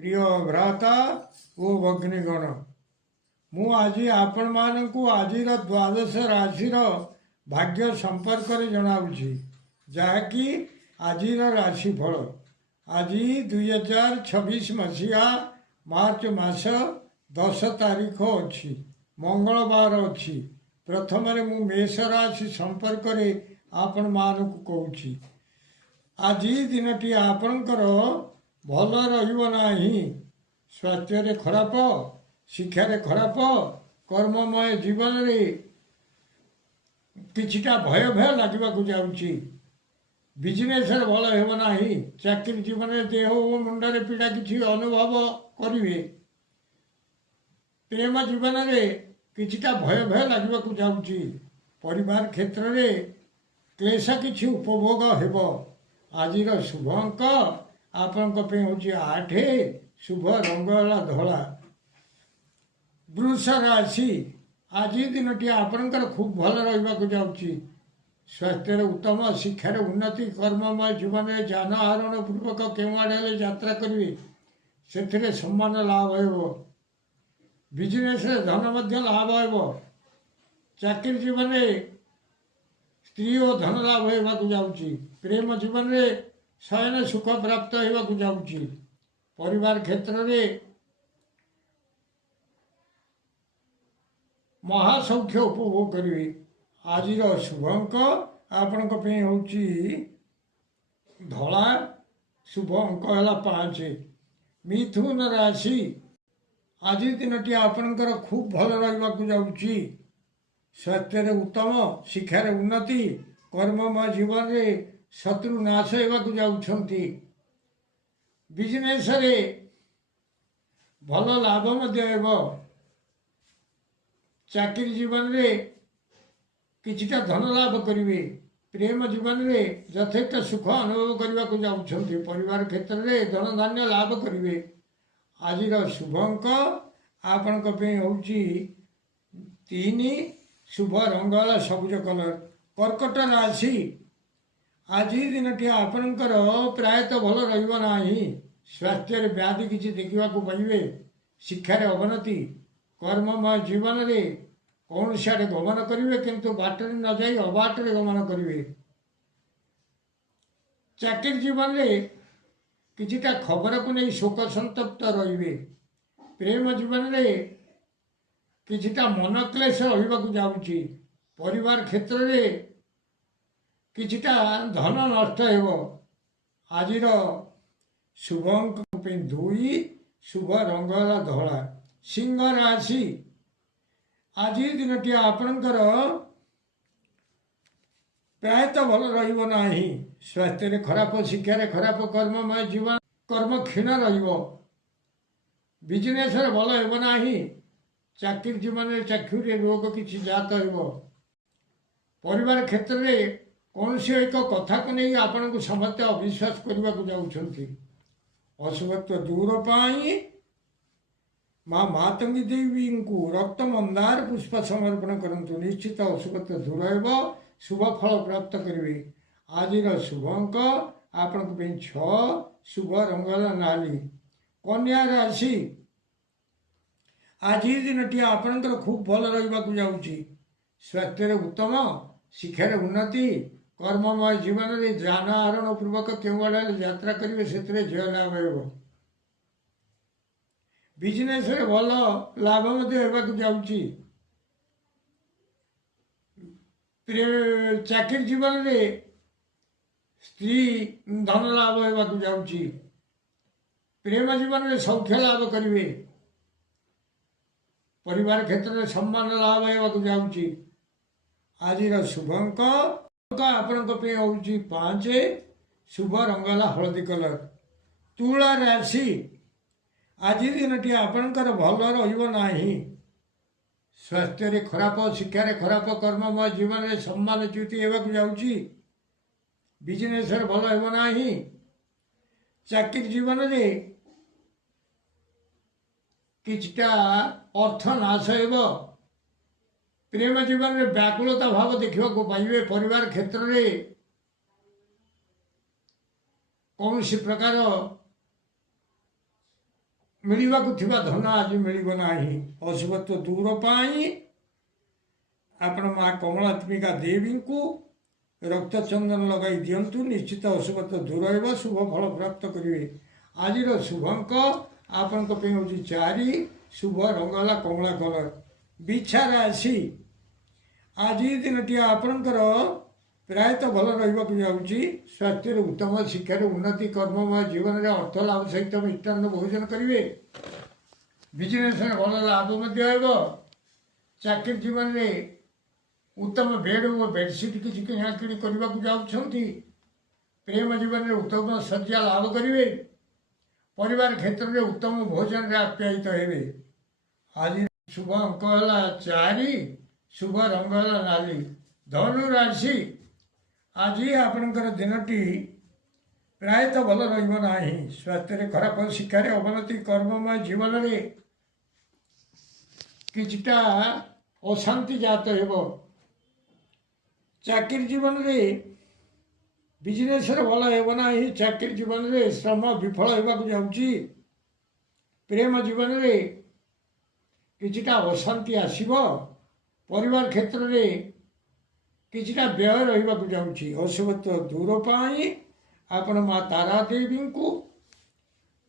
प्रिय भ्राता ओ भग्नीगण मु आज आपण मानू आज द्वादश राशि भाग्य संपर्क जनावि जहाँकि आज राशिफल आज 2026 मसीहा मार्च मास 10 तारीख अच्छी मंगलवार अच्छी प्रथम मु मेष राशि संपर्क आपण मानक कहूँ आज दिनटी आपणकर भल रही स्वास्थ्य खराब शिक्षार खराब कर्ममय जीवन रे किछिटा भय भय लगवाक जाऊँगी बिजनेस भल होना चाकरी जीवन में देह और मुंडे पीड़ा किसी अनुभव करेंगे प्रेम जीवन में किछिटा भय भय लगवाक जाऊँगी परिवार क्षेत्र में क्लेश किसी उपभोग हो आज शुभ अंक आपण हूँ 8 शुभ रंग धला वृष राशि आज दिनटी आपणकर खूब भल रही जाऊँगी स्वास्थ्य उत्तम शिक्षार उन्नति कर्ममय जीवन में जान आहरण पूर्वक केउ आड़े यात्रा करेंगे से सम्मान लाभ हो बिजनेस धन लाभ हो चाकरी जीवन में स्त्री और धन लाभ होगा जाऊँगी प्रेम जीवन में शयन सुख प्राप्त होगा जाऊँगी परिवार क्षेत्र में महासौख्य उपभोग करेंगे आज शुभ अंक आपण हूँ धला शुभ अंक है 5 मिथुन राशि आज दिनटी आपणकर खूब भल रही जाऊँगी स्वास्थ्य उत्तम शिक्षार उन्नति कर्ममय जीवन में शत्रु नाश होगा जाऊँगी बिजनेस भल लाभ चाकरी जीवन में किछिटा धन लाभ करेंगे प्रेम जीवन में यथेष्ट सुख अनुभव करने को जाऊँगी परिवार क्षेत्र में धन धान्य लाभ करेंगे आज शुभ अंक आपण हूँ 3 शुभ रंग सबुज कलर कर्कट राशि आज दिनटी आपणकर प्रायतः भल रहा स्वास्थ्य व्याधि किसी देखा पाइबे शिक्षार अवनति कर्ममय जीवन में कौन सियाड़े गमन करेंगे किंतु बाटर न जाई अबाटर गमन करेंगे चाकरी जीवन में किछिटा खबर को नहीं शोक संतप्त रे प्रेम जीवन में किछिटा मन क्लेश रहा जाऊँगी परिवार क्षेत्र में किछिटा धन नष्ट हो आज शुभ अंक 2 शुभ रंग धला सिंह राशि आज दिनटी आपणकर प्रायतः भल रहा स्वास्थ्य खराब शिक्षार खराब कर्ममय जीवन कर्म क्षीण बिजनेस भल होना चाकरी जीवन में चाकरी रोग किसी जात हो परिवार क्षेत्र में कौन से एक कथा को नहीं आपण को समस्त अविश्वास करने को जाऊँगी अशुभत्व दूर पाई माँ मातंगी देवी को रक्त मंदार पुष्प समर्पण करंतु निश्चित अशुभत्व दूर हो शुभ फल प्राप्त करेंगे आज शुभ अंक आपण 6 शुभ रंग नाली कन्या राशि आज दिनटी आपणकर खूब भल रही जाऊँगी स्वास्थ्य उत्तम शिक्षार उन्नति कर्ममय जीवन में जान आहरण पूर्वक केउ आड़े यात्रा करेंगे से जय लाभ हो बिजनेस भल लाभ होगा जाऊँगी चाकरी जीवन में स्त्री धन लाभ होगा जाऊँगी प्रेम जीवन में सौख्य लाभ करेंगे परिवार क्षेत्र में सम्मान लाभ होगा जाऊँगी आज शुभ अंक आपण हूँ 5 शुभ रंगला हलदी कलर तुला राशि आज दिनटी आपणकर भल रहा स्वास्थ्य खराब शिक्षार खराब कर्ममय जीवन में सम्मान च्युति होगा जाऊँगी बिजनेस भल होना चाकरी जीवन में किछिटा अर्थ नाश हो प्रेम जीवन में व्याकुलता भाव देखा पाइबे परिवार क्षेत्र में कौन सी प्रकार ମିଳିବାକୁ ଥିବା ଧନ ଆଜି ମିଳିବ ନାହିଁ। ଅଶୁଭତ୍ୱ ଦୂର ପାଇଁ ଆପଣ ମା କମଳାତ୍ମିକା ଦେବୀଙ୍କୁ ରକ୍ତ ଚନ୍ଦନ ଲଗାଇ ଦିଅନ୍ତୁ। ନିଶ୍ଚିତ ଅଶୁଭତ୍ୱ ଦୂର ହେବ, ଶୁଭ ଫଳ ପ୍ରାପ୍ତ କରିବେ। ଆଜିର ଶୁଭଙ୍କ ଆପଣଙ୍କ ପାଇଁ ହେଉଛି 4। ଶୁଭ ରଙ୍ଗ ହେଲା କମଳା କଲର। ବିଛା ରାଶି, ଆଜି ଦିନଟି ଆପଣଙ୍କର ପ୍ରାୟତଃ ଭଲ ରହିବାକୁ ଯାଉଛି। ସ୍ୱାସ୍ଥ୍ୟରେ ଉତ୍ତମ, ଶିକ୍ଷାରେ ଉନ୍ନତି, କର୍ମମୟ ଜୀବନରେ ଅର୍ଥ ଲାଭ ସହିତ ମିଷ୍ଟାନ୍ନ ଭୋଜନ କରିବେ। ବିଜନେସରେ ଭଲ ଲାଭ ମଧ୍ୟ ହେବ। ଚାକିରି ଜୀବନରେ ଉତ୍ତମ ବେଡ୍ ଓ ବେଡସିଟ୍ କିଛି କିଣାକିଣି କରିବାକୁ ଯାଉଛନ୍ତି। ପ୍ରେମ ଜୀବନରେ ଉତ୍ତମ ଶଯ୍ୟା ଲାଭ କରିବେ। ପରିବାର କ୍ଷେତ୍ରରେ ଉତ୍ତମ ଭୋଜନରେ ଆପ୍ୟାୟିତ ହେବେ। ଆଜି ଶୁଭ ଅଙ୍କ ହେଲା 4। ଶୁଭ ରଙ୍ଗ ହେଲା ନାଲି। ଧନୁ ରାଶି, ଆଜି ଆପଣଙ୍କର ଦିନଟି ପ୍ରାୟତଃ ଭଲ ରହିବ ନାହିଁ। ସ୍ୱାସ୍ଥ୍ୟରେ ଖରାପ, ଶିକ୍ଷାରେ ଅବନତି, କର୍ମମୟ ଜୀବନରେ କିଛିଟା ଅଶାନ୍ତି ଜାତ ହେବ। ଚାକିରି ଜୀବନରେ ବିଜନେସରେ ଭଲ ହେବ ନାହିଁ। ଚାକିରି ଜୀବନରେ ଶ୍ରମ ବିଫଳ ହେବାକୁ ଯାଉଛି। ପ୍ରେମ ଜୀବନରେ କିଛିଟା ଅଶାନ୍ତି ଆସିବ। ପରିବାର କ୍ଷେତ୍ରରେ କିଛିଟା ବ୍ୟୟ ରହିବାକୁ ଯାଉଛି। ଅଶୁଭତ୍ୱ ଦୂର ପାଇଁ ଆପଣ ମା ତାରା ଦେବୀଙ୍କୁ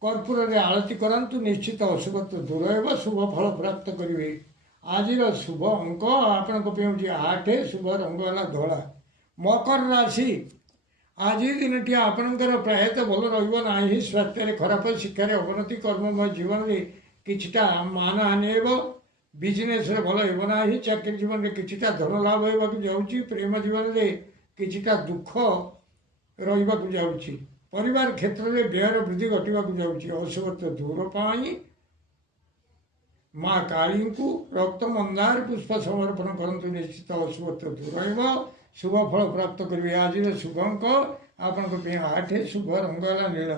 କର୍ପୂରରେ ଆଳତି କରାନ୍ତୁ। ନିଶ୍ଚିତ ଅଶୁଭତ୍ୱ ଦୂର ହେବ, ଶୁଭ ଫଳ ପ୍ରାପ୍ତ କରିବେ। ଆଜିର ଶୁଭ ଅଙ୍କ ଆପଣଙ୍କ ପାଇଁ ହେଉଛି 8। ଶୁଭ ରଙ୍ଗ ହେଲା ଧଳା। ମକର ରାଶି, ଆଜି ଦିନଟି ଆପଣଙ୍କର ପ୍ରାୟତଃ ଭଲ ରହିବ ନାହିଁ। ସ୍ୱାସ୍ଥ୍ୟରେ ଖରାପ, ଶିକ୍ଷାରେ ଅବନତି, କର୍ମମୟ ଜୀବନରେ କିଛିଟା ମାନହାନି ହେବ। ବିଜନେସରେ ଭଲ ହେବ ନାହିଁ। ଚାକିରି ଜୀବନରେ କିଛିଟା ଧନ ଲାଭ ହେବାକୁ ଯାଉଛି। ପ୍ରେମ ଜୀବନରେ କିଛିଟା ଦୁଃଖ ରହିବାକୁ ଯାଉଛି। ପରିବାର କ୍ଷେତ୍ରରେ ବ୍ୟୟର ବୃଦ୍ଧି ଘଟିବାକୁ ଯାଉଛି। ଅଶୁଭତ୍ୱ ଦୂର ପାଇଁ ମା କାଳୀଙ୍କୁ ରକ୍ତ ମନ୍ଦାର ପୁଷ୍ପ ସମର୍ପଣ କରନ୍ତୁ। ନିଶ୍ଚିତ ଅଶୁଭତ୍ୱ ଦୂର ହେବ, ଶୁଭ ଫଳ ପ୍ରାପ୍ତ କରିବେ। ଆଜିର ଶୁଭଙ୍କ ଆପଣଙ୍କ ପାଇଁ 8। ଶୁଭ ରଙ୍ଗ ହେଲା ନୀଳ।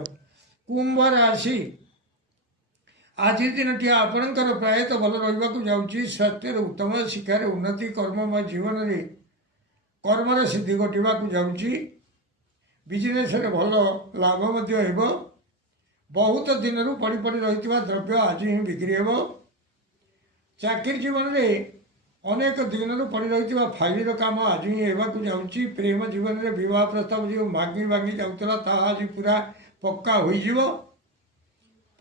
କୁମ୍ଭ ରାଶି, ଆଜି ଦିନଟି ଆପଣଙ୍କର ପ୍ରାୟତଃ ଭଲ ରହିବାକୁ ଯାଉଛି। ସ୍ୱାସ୍ଥ୍ୟରେ ଉତ୍ତମ, ଶିକ୍ଷାରେ ଉନ୍ନତି, କର୍ମମୟ ଜୀବନରେ କର୍ମର ସିଦ୍ଧି ଘଟିବାକୁ ଯାଉଛି। ବିଜନେସରେ ଭଲ ଲାଭ ମଧ୍ୟ ହେବ। ବହୁତ ଦିନରୁ ପଡ଼ି ରହିଥିବା ଦ୍ରବ୍ୟ ଆଜି ହିଁ ବିକ୍ରି ହେବ। ଚାକିରି ଜୀବନରେ ଅନେକ ଦିନରୁ ପଡ଼ି ରହିଥିବା ଫାଇଲର କାମ ଆଜି ହିଁ ହେବାକୁ ଯାଉଛି। ପ୍ରେମ ଜୀବନରେ ବିବାହ ପ୍ରସ୍ତାବ ଯେଉଁ ଭାଙ୍ଗି ଯାଉଥିଲା ତାହା ଆଜି ପୁରା ପକ୍କା ହୋଇଯିବ।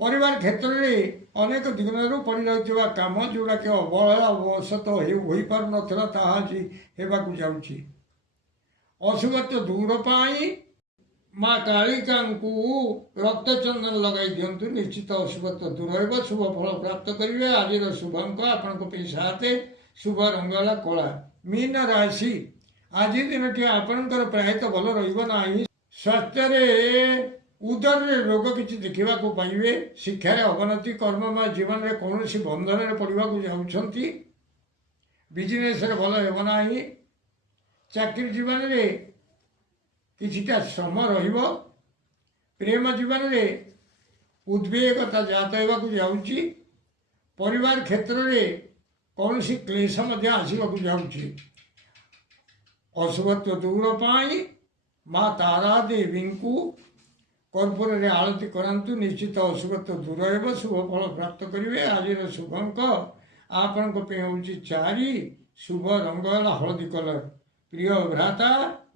ପରିବାର କ୍ଷେତ୍ରରେ ଅନେକ ଦିନରୁ ପଡ଼ି ରହିଥିବା କାମ ଯେଉଁଟାକି ଅବହେଳା ଅବଶତଃ ହୋଇପାରୁନଥିଲା ତାହା ଆଜି ହେବାକୁ ଯାଉଛି। ଅଶୁଭତ୍ୱ ଦୂର ପାଇଁ ମା କାଳିକାଙ୍କୁ ରକ୍ତ ଚନ୍ଦନ ଲଗାଇ ଦିଅନ୍ତୁ। ନିଶ୍ଚିତ ଅଶୁଭତ୍ୱ ଦୂର ହେବ, ଶୁଭ ଫଳ ପ୍ରାପ୍ତ କରିବେ। ଆଜିର ଶୁଭଙ୍କ ଆପଣଙ୍କ ପାଇଁ 7। ଶୁଭ ରଙ୍ଗ ହେଲା କଳା। ମୀନ ରାଶି, ଆଜି ଦିନଟି ଆପଣଙ୍କର ପ୍ରାୟତଃ ଭଲ ରହିବ ନାହିଁ। ସ୍ୱାସ୍ଥ୍ୟରେ ଉଦରରେ ରୋଗ କିଛି ଦେଖିବାକୁ ପାଇବେ। ଶିକ୍ଷାରେ ଅବନତି, କର୍ମମୟ ଜୀବନରେ କୌଣସି ବନ୍ଧନରେ ପଡ଼ିବାକୁ ଯାଉଛନ୍ତି। ବିଜନେସରେ ଭଲ ହେବ ନାହିଁ। ଚାକିରି ଜୀବନରେ କିଛିଟା ଶ୍ରମ ରହିବ। ପ୍ରେମ ଜୀବନରେ ଉଦ୍ବେଗତା ଜାତ ହେବାକୁ ଯାଉଛି। ପରିବାର କ୍ଷେତ୍ରରେ କୌଣସି କ୍ଲେଶ ମଧ୍ୟ ଆସିବାକୁ ଯାଉଛି। ଅଶୁଭତ୍ୱ ଦୂର ପାଇଁ ମା ତାରା ଦେବୀଙ୍କୁ କର୍ପୂରରେ ଆଳତି କରାନ୍ତୁ। ନିଶ୍ଚିତ ଅଶୁଭତ୍ୱ ଦୂର ହେବ, ଶୁଭ ଫଳ ପ୍ରାପ୍ତ କରିବେ। ଆଜିର ଶୁଭଙ୍କ ଆପଣଙ୍କ ପାଇଁ ହେଉଛି 4। ଶୁଭ ରଙ୍ଗ ହେଲା ହଳଦୀ କଲର। ପ୍ରିୟ ଭ୍ରାତା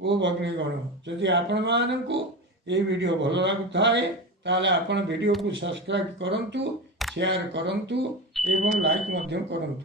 ଓ ଭଗ୍ନୀଗଣ, ଯଦି ଆପଣମାନଙ୍କୁ ଏହି ଭିଡ଼ିଓ ଭଲ ଲାଗୁଥାଏ ତାହେଲେ ଆପଣ ଭିଡ଼ିଓକୁ ସବସ୍କ୍ରାଇବ୍ କରନ୍ତୁ, ସେୟାର କରନ୍ତୁ ଏବଂ ଲାଇକ୍ ମଧ୍ୟ କରନ୍ତୁ।